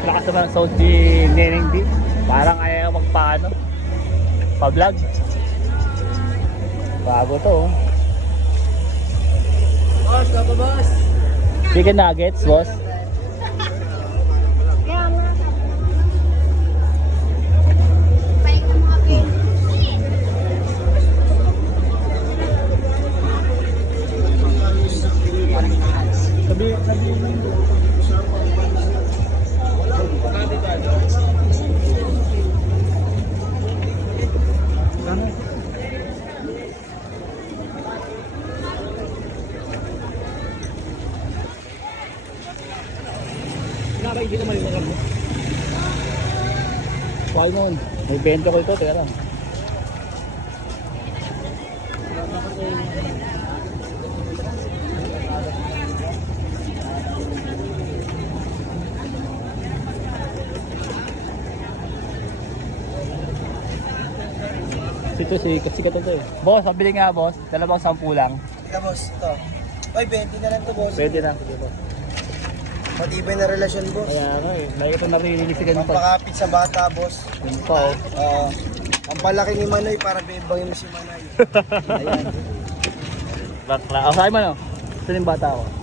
Lakas naman ang sound ni Neneng D. Parang ayaw magpaano. Pa-vlog. Bago to. Boss, papa boss. Chicken nuggets, boss. Hindi ko malimutan mo. Why mo? May bento ko ito, teka lang. Ito sikat ito eh. Boss, pabili nga boss. Dalawang 10 lang. Ika boss, ito. Ay, 20 na lang to boss. Pwede na. Sige boss. Matibay na relasyon boss. Kaya nga eh. Lagi ito narinig si ganito. Pampakapit sa bata boss. Yun pa oh. Ang palaki ni Manoy para bebangin mo si Manoy. Ayan. Bakla. Oh, sa'yo man oh. Ito yung bata ko.